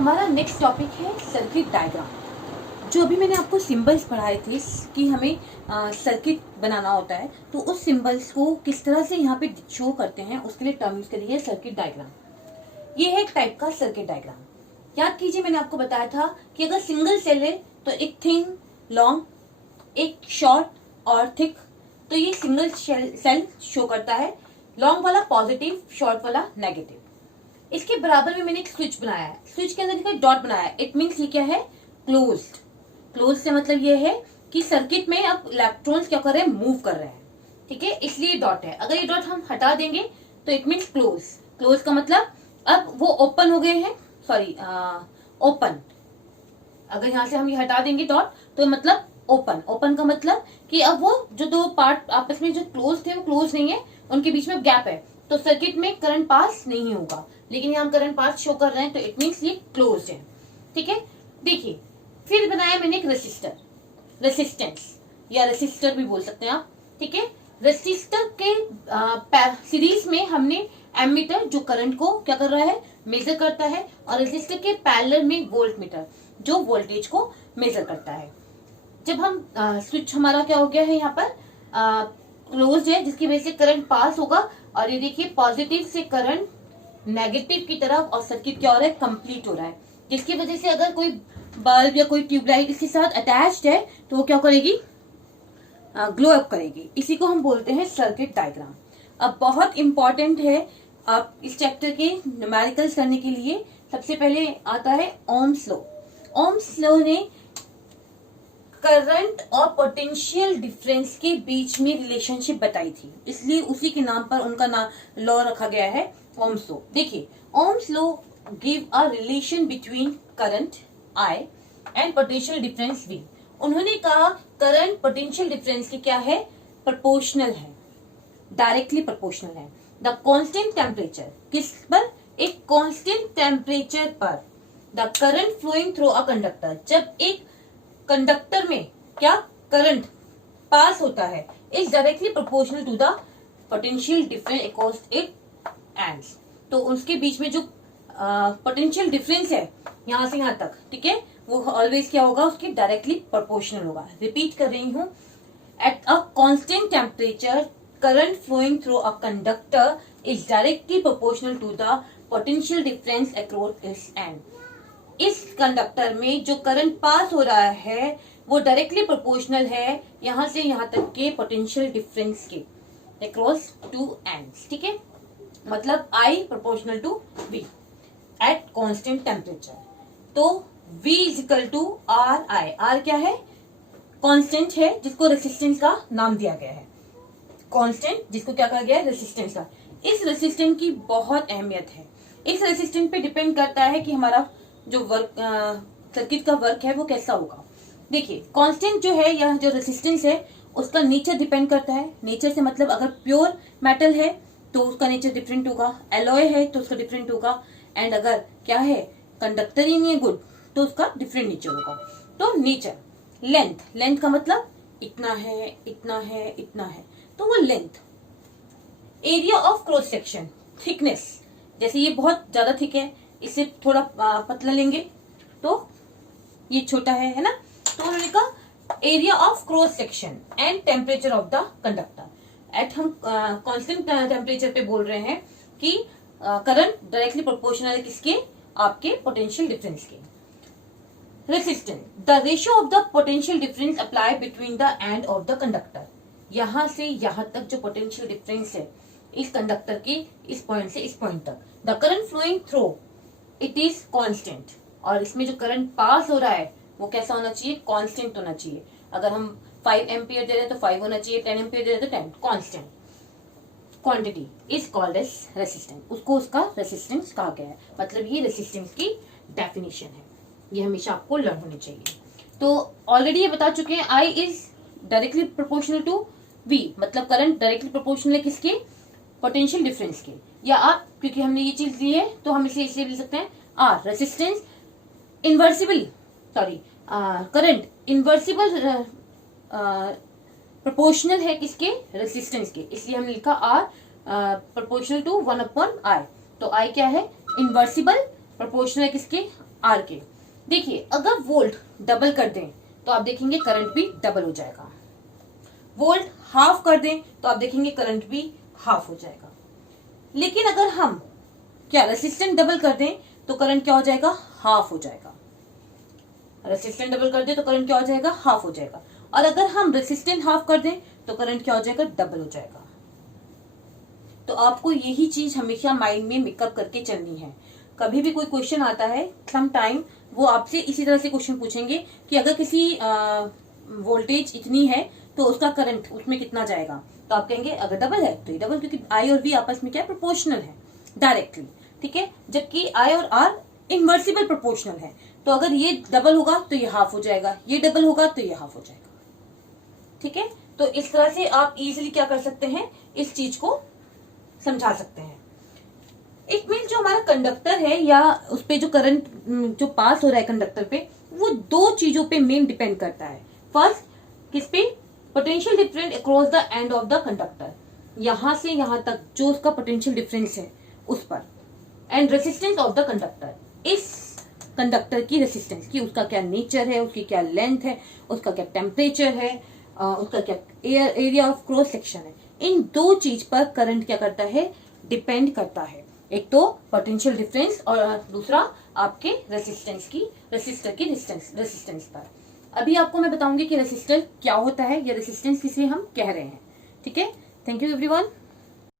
हमारा next topic है circuit diagram. जो अभी मैंने आपको सिंबल्स पढ़ाए थे कि हमें सर्किट बनाना होता है, तो उस सिंबल्स को किस तरह से यहाँ पे शो करते हैं उसके लिए टर्म यूज करिए सर्किट डायग्राम। ये है एक टाइप का सर्किट डायग्राम। याद कीजिए मैंने आपको बताया था कि अगर सिंगल सेल है तो एक थिन लॉन्ग, एक शॉर्ट और थिक, तो ये सिंगल सेल शो करता है। लॉन्ग वाला पॉजिटिव, शॉर्ट वाला नेगेटिव। इसके बराबर में मैंने एक स्विच बनाया है, स्विच के अंदर देखो डॉट बनाया है, इट मीन्स ये क्या है, क्लोज्ड। क्लोज से मतलब ये है कि सर्किट में अब इलेक्ट्रॉन्स क्या कर रहे हैं, मूव कर रहे हैं, ठीक है, इसलिए डॉट है। अगर ये डॉट हम हटा देंगे तो इट मीन्स क्लोज। क्लोज का मतलब अब वो ओपन हो गए हैं, सॉरी ओपन। अगर यहाँ से हम ये हटा देंगे डॉट तो मतलब ओपन। ओपन का मतलब कि अब वो जो दो पार्ट आपस में जो क्लोज थे वो क्लोज नहीं है, उनके बीच में गैप है, तो सर्किट में करंट पास नहीं होगा। लेकिन यहाँ हम करंट पास शो कर रहे हैं तो इट मीन्स ये क्लोज्ड है, ठीक है। देखिए फिर बनाया मैंने एक रेसिस्टर, रेसिस्टेंस या रेसिस्टर भी बोल सकते हैं आप, ठीक है। रेसिस्टर के सीरीज में हमने एमीटर जो करंट को क्या कर रहा है, मेजर करता है, और रेसिस्टर के पैरेलल में वोल्ट मीटर जो वोल्टेज को मेजर करता है। जब हम स्विच हमारा क्या हो गया है, यहाँ पर क्लोज है, जिसकी वजह से करंट पास होगा, और ये देखिए पॉजिटिव से करंट नेगेटिव की तरफ, और सर्किट क्या हो रहा है, कंप्लीट हो रहा है। जिसकी वजह से अगर कोई बल्ब या कोई ट्यूबलाइट इसके साथ अटैच्ड है तो वो क्या करेगी, ग्लो अप करेगी। इसी को हम बोलते हैं सर्किट डायग्राम। अब बहुत इंपॉर्टेंट है आप इस चैप्टर के न्यूमेरिकल्स करने के लिए, सबसे पहले आता है ओम्स लॉ। ओम्स लॉ ने करंट और पोटेंशियल डिफरेंस के बीच में रिलेशनशिप बताई थी, इसलिए उसी के नाम पर उनका नाम लॉ रखा गया है, ओम्स लॉ। देखिए Ohm's law give a relation between current I and potential difference V। उन्होंने कहा करंट पोटेंशियल डिफरेंस की क्या है, प्रोपोर्शनल है, डायरेक्टली प्रोपोर्शनल है। द कांस्टेंट टेम्परेचर, किस पर, एक कांस्टेंट टेम्परेचर पर the current flowing through a conductor, जब एक कंडक्टर में क्या करंट पास होता है, is directly proportional to the potential difference across it ends. तो उसके बीच में जो पोटेंशियल डिफरेंस है यहां से यहां तक, ठीक है, वो ऑलवेज क्या होगा, उसके डायरेक्टली प्रोपोर्शनल होगा। रिपीट कर रही हूं, at a constant temperature current flowing through a conductor is directly proportional to the potential difference across its end. इस कंडक्टर में जो करंट पास हो रहा है वो डायरेक्टली प्रोपोर्शनल है यहां से यहां तक के पोटेंशियल डिफरेंस के अक्रॉस टू एंड्स, ठीक है। मतलब I proportional to V at constant temperature. तो V is equal to R I. R क्या है, कांस्टेंट है जिसको रेसिस्टेंस का नाम दिया गया है, कांस्टेंट जिसको क्या कहा गया है, रेसिस्टेंस का। इस रेसिस्टेंस की बहुत अहमियत है। इस रेसिस्टेंस पे डिपेंड करता है कि हमारा जो वर्क सर्किट का वर्क है वो कैसा होगा। देखिए कांस्टेंट जो है या जो रेसिस्टेंस है उसका नेचर डिपेंड करता है। नेचर से मतलब अगर प्योर मेटल है तो उसका नेचर डिफरेंट होगा, एलॉय है तो उसका डिफरेंट होगा, एंड अगर क्या है कंडक्टर ही नहीं है गुड तो उसका डिफरेंट नेचर होगा। तो नेचर, लेंथ, लेंथ का मतलब इतना है, इतना है, इतना है, तो वो length. Area of cross section, thickness, जैसे ये बहुत ज्यादा थिक है, इसे थोड़ा पतला लेंगे तो ये छोटा है ना। तो उन्होंने कहा area of cross section and temperature of the conductor. At हम कांस्टेंट टेम्परेचर पे बोल रहे हैं कि करंट डायरेक्टली प्रोपोर्शनल है किसके, आपके पोटेंशियल डिफरेंस के। Resistance, the ratio of the potential difference apply between the end of the conductor. यहां से यहां तक जो पोटेंशियल डिफरेंस है इस कंडक्टर के इस पॉइंट से इस पॉइंट तक, the current flowing through it is constant. और इसमें जो करंट पास हो रहा है वो कैसा होना चाहिए, कांस्टेंट होना चाहिए। अगर हम 5 एम्पियर दे रहे हैं तो 5 होना चाहिए, 10 एम्पियर दे रहे हैं तो 10, constant. Quantity is called as resistance, उसको उसका रेसिस्टेंस कहा गया है। मतलब ये रेसिस्टेंस की डेफिनेशन है, ये हमेशा आपको लर्न होनी चाहिए। तो ऑलरेडी ये बता चुके हैं I is directly proportional to V, मतलब करंट डायरेक्टली प्रोपोर्शनल है किसके, पोटेंशियल डिफरेंस के। या आप क्योंकि हमने ये चीज ली है तो हम इसे लिख सकते हैं R। Resistance inversible, sorry current inversible proportional है किसके, रेसिस्टेंस के, इसलिए हमने लिखा R प्रोपोर्शनल टू 1/I। तो I क्या है, इन्वर्सिबल प्रोपोर्शनल है किसके, आर के। देखिए अगर वोल्ट डबल कर दें तो आप देखेंगे करंट भी डबल हो जाएगा, वोल्ट हाफ कर दें तो आप देखेंगे करंट भी हाफ हो जाएगा। लेकिन अगर हम क्या रेसिस्टेंस डबल कर दें तो करंट क्या हो जाएगा, हाफ हो जाएगा। रेसिस्टेंस डबल कर दें तो करंट क्या हो जाएगा, हाफ हो जाएगा। और अगर हम रेसिस्टेंस हाफ कर दें तो करंट क्या हो जाएगा, डबल हो जाएगा। तो आपको यही चीज हमेशा माइंड में मेकअप करके चलनी है। कभी भी कोई क्वेश्चन आता है सम टाइम वो आपसे इसी तरह से क्वेश्चन पूछेंगे कि अगर किसी वोल्टेज इतनी है तो उसका करंट उसमें कितना जाएगा, तो आप कहेंगे अगर डबल है तो ये डबल, क्योंकि आई और वी आपस में क्या है, प्रोपोर्शनल है डायरेक्टली, ठीक है। जबकि आई और आर इनवर्सिबल प्रोपोर्शनल है, तो अगर ये डबल होगा तो ये हाफ हो जाएगा, ये डबल होगा तो ये हाफ हो जाएगा, ठीक है। तो इस तरह से आप इजीली क्या कर सकते हैं, इस चीज को समझा सकते हैं। इट मीन जो हमारा कंडक्टर है या उस पे जो करंट जो पास हो रहा है कंडक्टर पे, वो दो चीजों पे मेन डिपेंड करता है। फर्स्ट किस पे, potential difference across the end of the conductor, यहां से यहां तक जो उसका पोटेंशियल डिफरेंस है उस पर, and resistance of the conductor, इस कंडक्टर की रेसिस्टेंस की, उसका क्या नेचर है, उसकी क्या लेंथ है, उसका क्या टेम्परेचर है, उसका क्या एरिया ऑफ क्रॉस सेक्शन है। इन दो चीज पर करंट क्या करता है, डिपेंड करता है। एक तो पोटेंशियल डिफरेंस और दूसरा आपके रेसिस्टर की रेसिस्टेंस पर। अभी आपको मैं बताऊंगी कि रेसिस्टर क्या होता है या रेसिस्टेंस किसे हम कह रहे हैं, ठीक है। Thank you everyone.